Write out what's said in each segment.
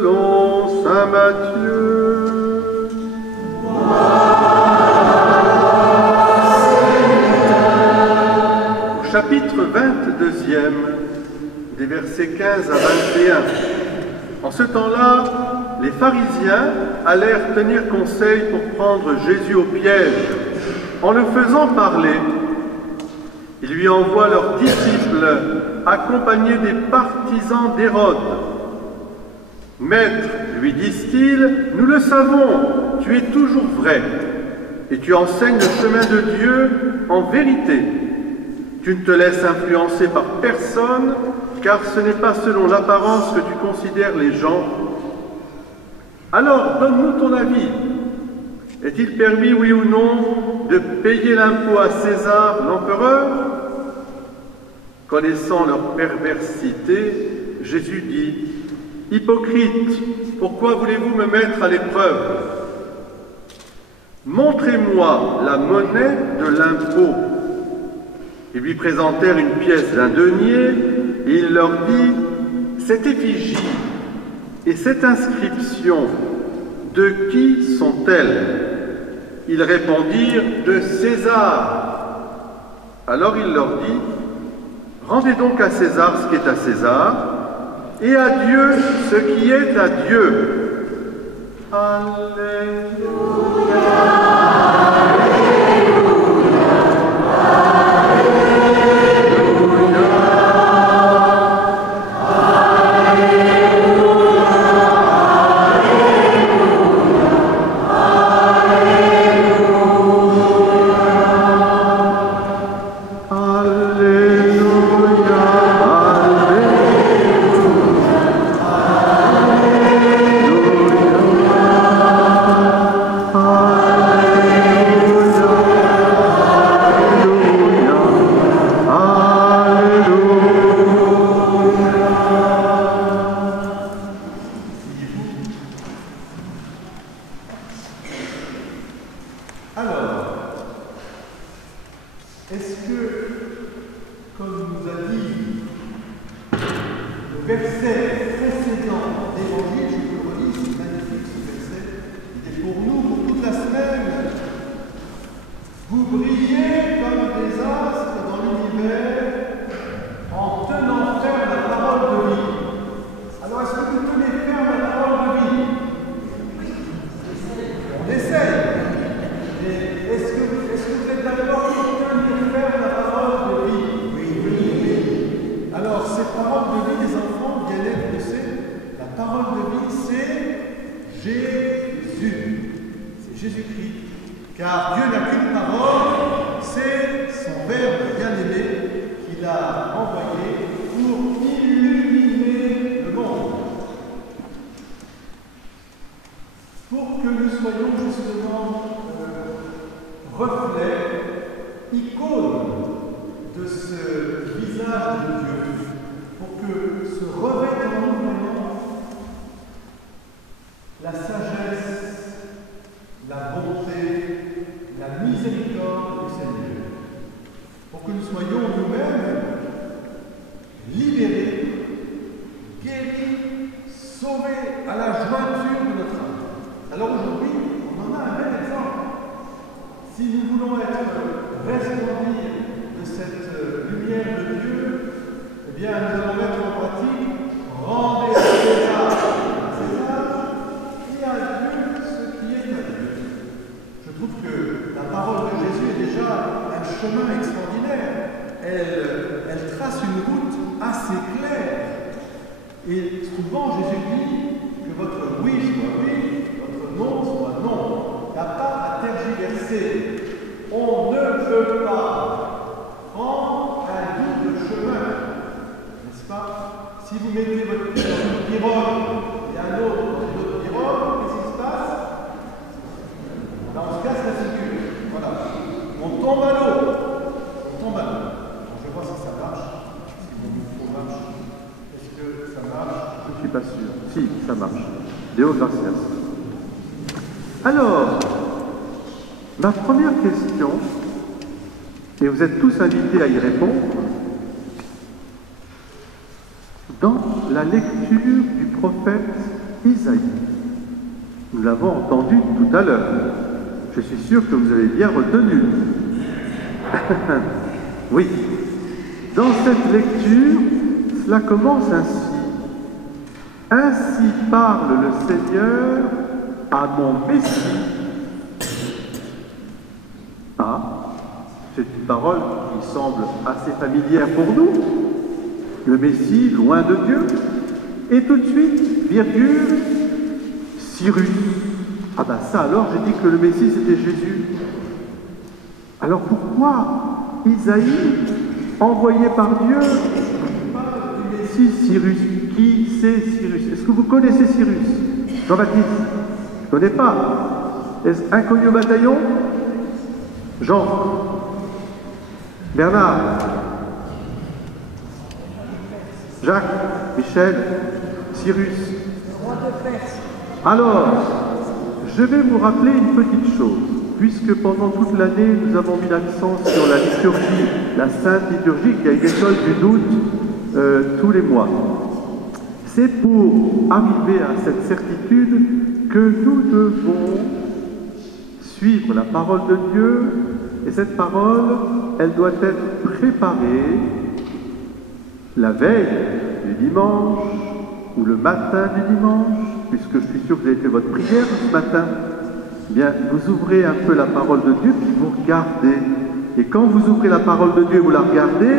selon saint Matthieu. Au chapitre 22e, des versets 15 à 21. En ce temps-là, les pharisiens allèrent tenir conseil pour prendre Jésus au piège. En le faisant parler, ils lui envoient leurs disciples accompagnés des partisans d'Hérode. « Maître, lui disent-ils, nous le savons, tu es toujours vrai, et tu enseignes le chemin de Dieu en vérité. Tu ne te laisses influencer par personne, car ce n'est pas selon l'apparence que tu considères les gens. Alors, donne-nous ton avis. Est-il permis, oui ou non, de payer l'impôt à César, l'empereur ?» Connaissant leur perversité, Jésus dit « Hypocrite, pourquoi voulez-vous me mettre à l'épreuve? Montrez-moi la monnaie de l'impôt. » Ils lui présentèrent une pièce d'un denier, et il leur dit « Cette effigie et cette inscription, de qui sont-elles » Ils répondirent « De César ». Alors il leur dit « Rendez donc à César ce qui est à César, et à Dieu ce qui est à Dieu. » Alléluia. Car Dieu n'a qu'une parole, c'est son Verbe bien-aimé qu'il a envoyé pour illuminer le monde. Pour que nous soyons justement reflets, icônes de ce visage de Dieu, pour que se revête en nous vraiment la sagesse, la bonté, la miséricorde du Seigneur, pour que nous soyons nous-mêmes libérés, guéris, sauvés à la jointure de notre âme. Alors aujourd'hui, on en a un bel exemple. Si nous voulons être resplendir de cette lumière de Dieu, eh bien nous allons mettre en pratique « Rendez à César et à Dieu ce qui est à Dieu ». Je trouve que la parole de Jésus est déjà un chemin extraordinaire. Elle trace une route assez claire. Et souvent, Jésus dit que votre oui soit oui, votre non soit non. Il n'y a pas à tergiverser. On ne peut pas prendre un double chemin. N'est-ce pas? Si vous mettez votre pied dans une pirogue et un autre dans une autre pirogue, qu'est-ce qui se passe? Là, on se casse la figure. Voilà. On tombe à l'eau. On tombe à l'eau. Je vais voir si ça marche. Si mon micro marche. Est-ce que ça marche? Je ne suis pas sûr. Si, ça marche. Deo gracias. Alors, ma première question, et vous êtes tous invités à y répondre, dans la lecture du prophète Isaïe. Nous l'avons entendu tout à l'heure. Je suis sûr que vous avez bien retenu. Oui. Dans cette lecture, cela commence ainsi. Ainsi parle le Seigneur à mon Messie. Ah, c'est une parole qui semble assez familière pour nous. Le Messie, loin de Dieu. Et tout de suite, virgule, Cyrus. Ah ben ça alors, j'ai dit que le Messie c'était Jésus. Alors pourquoi Isaïe, envoyé par Dieu, parle du Messie Cyrus? Qui c'est Cyrus? Est-ce que vous connaissez Cyrus? Jean-Baptiste? Je ne connais pas. Est-ce inconnu au bataillon? Jean? Bernard? Jacques? Michel? Cyrus? Alors, je vais vous rappeler une petite chose, puisque pendant toute l'année, nous avons mis l'accent sur la liturgie, la sainte liturgie qui a une école du doute tous les mois. C'est pour arriver à cette certitude que nous devons suivre la parole de Dieu, et cette parole, elle doit être préparée la veille du dimanche ou le matin du dimanche, puisque je suis sûr que vous avez fait votre prière ce matin. Eh bien, vous ouvrez un peu la parole de Dieu, puis vous regardez. Et quand vous ouvrez la parole de Dieu et vous la regardez,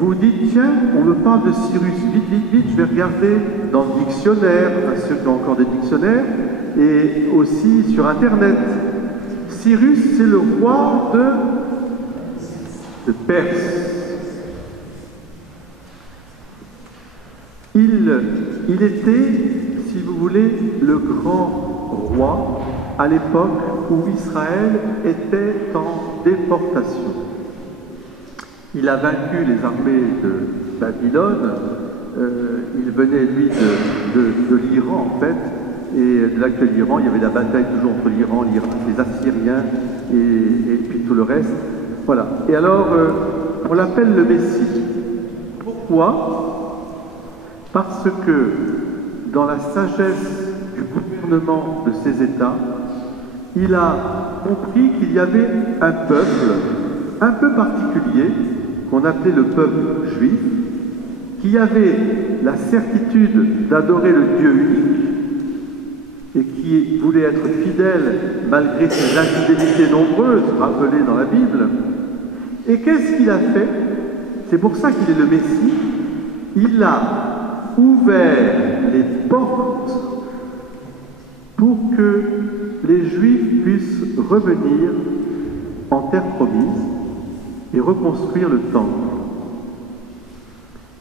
vous dites, tiens, on me parle de Cyrus, vite, vite, vite, je vais regarder dans le dictionnaire, à ceux qui ont encore des dictionnaires, et aussi sur Internet. Cyrus, c'est le roi de Perse. Il était, si vous voulez, le grand roi à l'époque où Israël était en déportation. Il a vaincu les armées de Babylone. Il venait, lui, de l'Iran, en fait. Et de l'actuel Iran, il y avait la bataille toujours entre l'Iran, les Assyriens et puis tout le reste. Voilà. Et alors, on l'appelle le Messie. Pourquoi ? Parce que dans la sagesse du gouvernement de ces États, il a compris qu'il y avait un peuple un peu particulier, qu'on appelait le peuple juif, qui avait la certitude d'adorer le Dieu unique et qui voulait être fidèle malgré ses infidélités nombreuses rappelées dans la Bible. Et qu'est-ce qu'il a fait? C'est pour ça qu'il est le Messie. Il a ouvert les portes pour que les Juifs puissent revenir en terre promise et reconstruire le temple.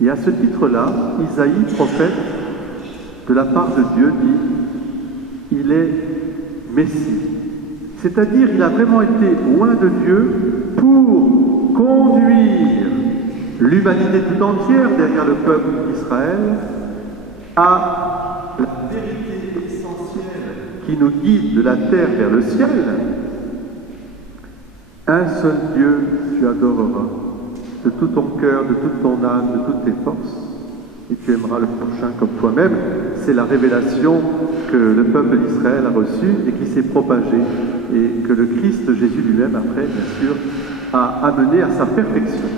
Et à ce titre-là, Isaïe, prophète, de la part de Dieu, dit, il est Messie. C'est-à-dire, il a vraiment été loin de Dieu pour conduire l'humanité tout entière derrière le peuple d'Israël à la vérité essentielle qui nous guide de la terre vers le ciel. Un seul Dieu tu adoreras de tout ton cœur, de toute ton âme, de toutes tes forces, et tu aimeras le prochain comme toi-même. C'est la révélation que le peuple d'Israël a reçue et qui s'est propagée, et que le Christ Jésus lui-même, après, bien sûr, a amené à sa perfection.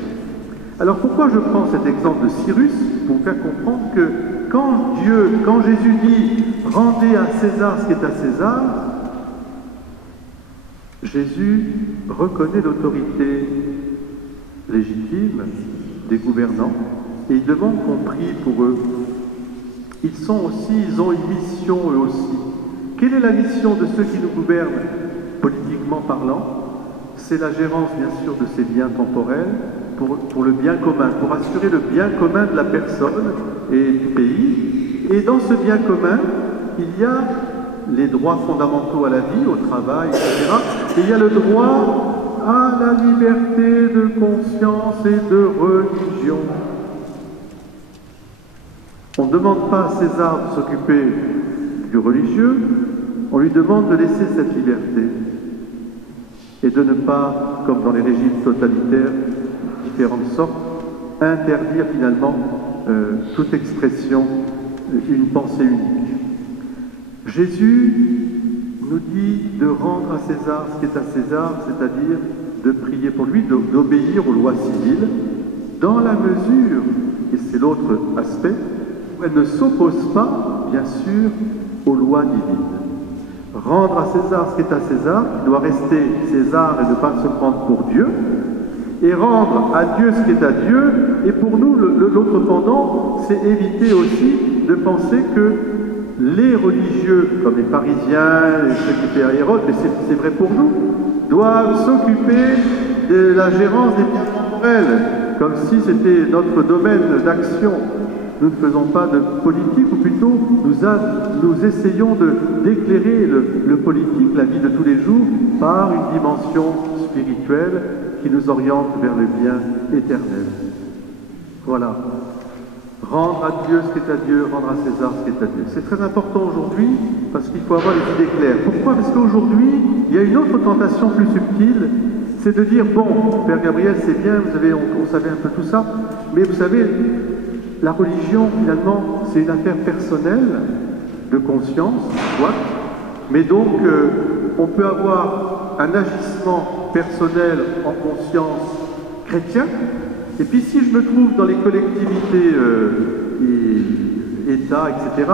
Alors pourquoi je prends cet exemple de Cyrus? Pour vous faire comprendre que quand Jésus dit « rendez à César ce qui est à César », Jésus reconnaît l'autorité légitime des gouvernants et il demande qu'on prie pour eux. Ils ont une mission eux aussi. Quelle est la mission de ceux qui nous gouvernent, politiquement parlant? C'est la gérance, bien sûr, de ces biens temporels pour le bien commun, pour assurer le bien commun de la personne et du pays. Et dans ce bien commun, il y a les droits fondamentaux à la vie, au travail, etc. Et il y a le droit à la liberté de conscience et de religion. On ne demande pas à César de s'occuper du religieux, on lui demande de laisser cette liberté et de ne pas, comme dans les régimes totalitaires, différentes sortes, interdire finalement toute expression, une pensée unique. Jésus nous dit de rendre à César ce qui est à César, c'est-à-dire de prier pour lui, d'obéir aux lois civiles, dans la mesure, et c'est l'autre aspect, où elle ne s'oppose pas, bien sûr, aux lois divines. Rendre à César ce qui est à César, qui doit rester César et ne pas se prendre pour Dieu, et rendre à Dieu ce qui est à Dieu, et pour nous, l'autre pendant, c'est éviter aussi de penser que les religieux, comme les pharisiens, les ceux qui étaient à Hérode, mais c'est vrai pour nous, doivent s'occuper de la gérance des biens temporels, comme si c'était notre domaine d'action. Nous ne faisons pas de politique, ou plutôt nous essayons d'éclairer le politique, la vie de tous les jours, par une dimension spirituelle qui nous oriente vers le bien éternel. Voilà. Rendre à Dieu ce qui est à Dieu, rendre à César ce qui est à Dieu. C'est très important aujourd'hui parce qu'il faut avoir les idées claires. Pourquoi? Parce qu'aujourd'hui, il y a une autre tentation plus subtile, c'est de dire, bon, Père Gabriel, c'est bien, on savait un peu tout ça, mais vous savez, la religion, finalement, c'est une affaire personnelle, de conscience, soit, mais donc on peut avoir un agissement personnel en conscience chrétien, et puis si je me trouve dans les collectivités, États, etc.,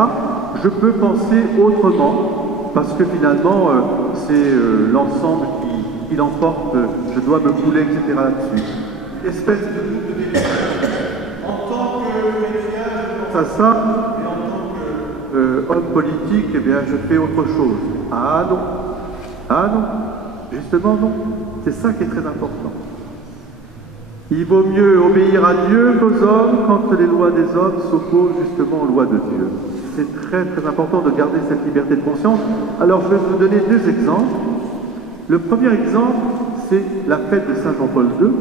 je peux penser autrement, parce que finalement, c'est l'ensemble qui l'emporte, je dois me couler, etc. là-dessus. Espèce de... En tant que chrétien, je pense à ça, et en tant qu'homme politique, eh bien, je fais autre chose. Ah non, ah non, justement non. C'est ça qui est très important. Il vaut mieux obéir à Dieu qu'aux hommes quand les lois des hommes s'opposent justement aux lois de Dieu. C'est très très important de garder cette liberté de conscience. Alors je vais vous donner deux exemples. Le premier exemple, c'est la fête de Saint Jean-Paul II.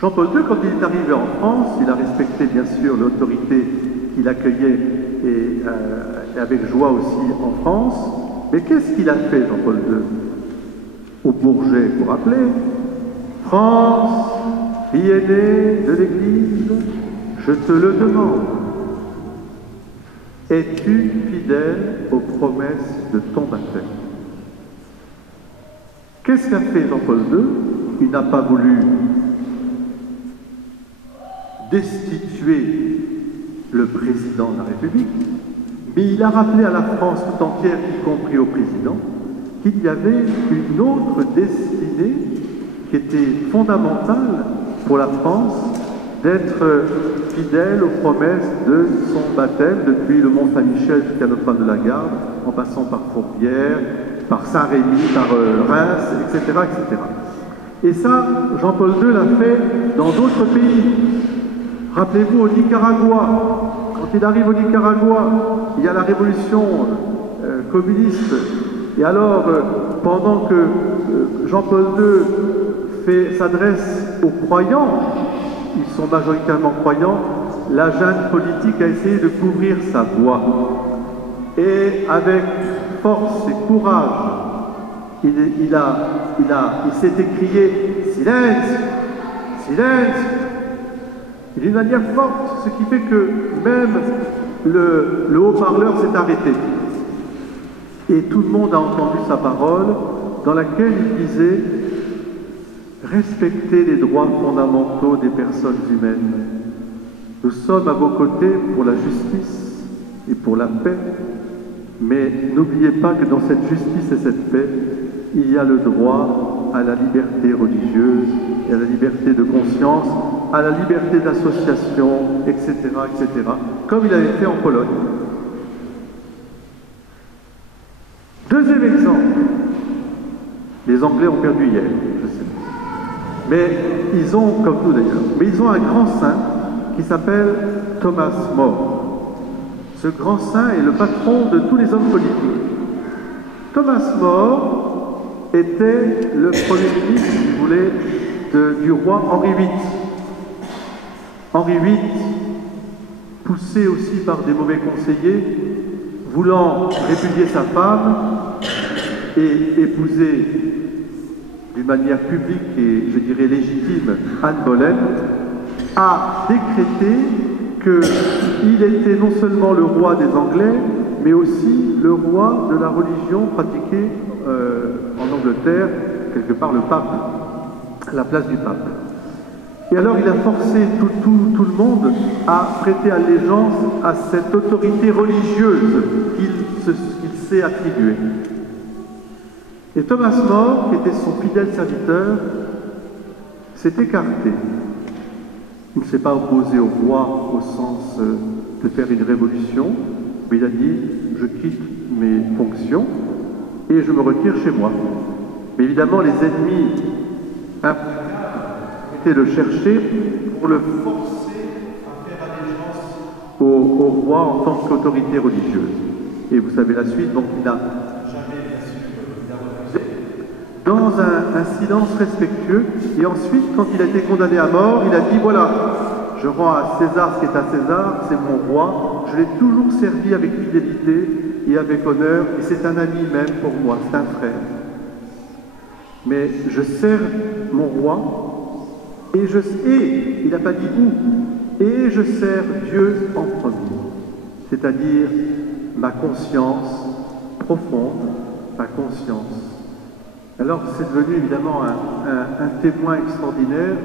Jean-Paul II, quand il est arrivé en France, il a respecté bien sûr l'autorité qu'il accueillait et avec joie aussi en France. Mais qu'est-ce qu'il a fait, Jean-Paul II? Au Bourget, vous vous rappelez? France, fille aînée de l'Église, je te le demande. Es-tu fidèle aux promesses de ton baptême? Qu'est-ce qu'a fait Jean-Paul II? Il n'a pas voulu destituer le président de la République, mais il a rappelé à la France tout entière, y compris au président, qu'il y avait une autre destinée qui était fondamentale pour la France, d'être fidèle aux promesses de son baptême, depuis le Mont Saint-Michel jusqu'à Notre-Dame de la Garde, en passant par Fourvière, par Saint-Rémy, par Reims, etc., etc. Et ça, Jean-Paul II l'a fait dans d'autres pays. Rappelez-vous, au Nicaragua, quand il arrive au Nicaragua, il y a la révolution communiste. Et alors, pendant que Jean-Paul II s'adresse aux croyants, ils sont majoritairement croyants, la junte politique a essayé de couvrir sa voix. Et avec force et courage, il s'est écrié « Silence! Silence !» d'une manière forte, ce qui fait que même le haut-parleur s'est arrêté. Et tout le monde a entendu sa parole, dans laquelle il disait « Respectez les droits fondamentaux des personnes humaines. Nous sommes à vos côtés pour la justice et pour la paix, mais n'oubliez pas que dans cette justice et cette paix, il y a le droit à la liberté religieuse, et à la liberté de conscience, à la liberté d'association, etc., etc., comme il avait fait en Pologne. » Deuxième exemple, les Anglais ont perdu hier, je sais. Mais ils ont, comme nous d'ailleurs, mais ils ont un grand saint qui s'appelle Thomas More. Ce grand saint est le patron de tous les hommes politiques. Thomas More était le premier ministre, si vous voulez, du roi Henri VIII. Henri VIII, poussé aussi par des mauvais conseillers, voulant répudier sa femme et épouser d'une manière publique et, je dirais, légitime Anne Boleyn, a décrété qu'il était non seulement le roi des Anglais, mais aussi le roi de la religion pratiquée en Angleterre, quelque part le pape, à la place du pape. Et alors il a forcé tout le monde à prêter allégeance à cette autorité religieuse qu'il s'est attribuée. Et Thomas More, qui était son fidèle serviteur, s'est écarté. Il ne s'est pas opposé au roi au sens de faire une révolution, mais il a dit « je quitte mes fonctions et je me retire chez moi ». Mais évidemment, les ennemis étaient le chercher pour le forcer à faire allégeance au roi en tant qu'autorité religieuse. Et vous savez la suite, donc il n'a jamais bien sûr refusé, dans un silence respectueux. Et ensuite, quand il a été condamné à mort, il a dit « voilà, je rends à César ce qui est à César, c'est mon roi, je l'ai toujours servi avec fidélité et avec honneur, et c'est un ami même pour moi, c'est un frère. Mais je sers mon roi, et il n'a pas dit où, et je sers Dieu en premier, c'est-à-dire ma conscience profonde, ma conscience. » Alors c'est devenu évidemment un témoin extraordinaire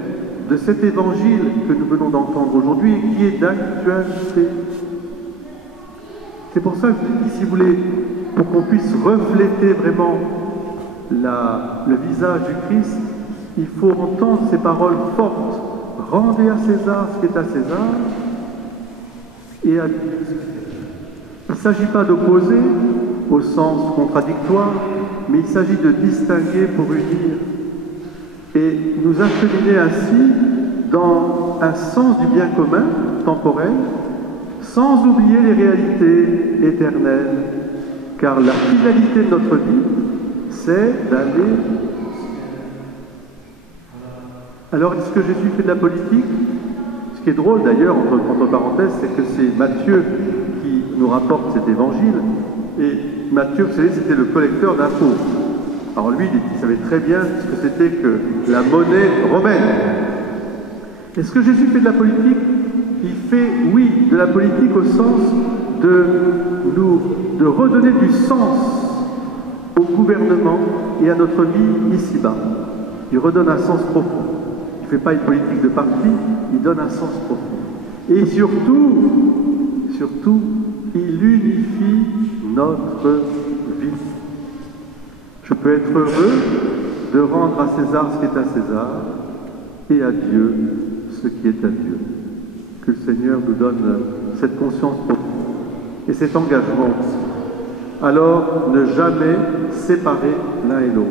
de cet évangile que nous venons d'entendre aujourd'hui et qui est d'actualité. C'est pour ça que je vous dis, si vous voulez, pour qu'on puisse refléter vraiment le visage du Christ, il faut entendre ces paroles fortes. Rendez à César ce qui est à César et à Dieu. Il ne s'agit pas d'opposer au sens contradictoire, mais il s'agit de distinguer pour unir et nous acheminer ainsi dans un sens du bien commun temporel, sans oublier les réalités éternelles, car la finalité de notre vie, c'est d'aller. Alors, est-ce que Jésus fait de la politique? Ce qui est drôle d'ailleurs, entre parenthèses, c'est que c'est Matthieu qui nous rapporte cet évangile, et Matthieu, vous savez, c'était le collecteur d'impôts. Alors lui, il savait très bien ce que c'était que la monnaie romaine. Est-ce que Jésus fait de la politique? Il fait, oui, de la politique au sens de redonner du sens au gouvernement et à notre vie ici-bas. Il redonne un sens profond. Il ne fait pas une politique de parti, il donne un sens profond. Et surtout, il unifie notre vie. Je peux être heureux de rendre à César ce qui est à César et à Dieu ce qui est à Dieu. Que le Seigneur nous donne cette conscience profonde et cet engagement. Alors, ne jamais séparer l'un et l'autre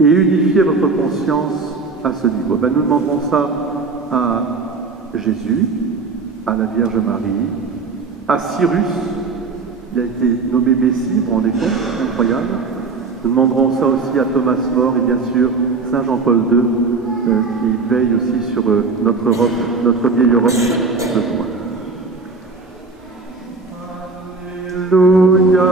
et unifier votre conscience à ce niveau. Nous demanderons ça à Jésus, à la Vierge Marie, à Cyrus, il a été nommé Messie, vous vous rendez compte, incroyable. Nous demanderons ça aussi à Thomas More et bien sûr Saint Jean-Paul II qui veille aussi sur notre Europe, notre vieille Europe de droit. Alléluia.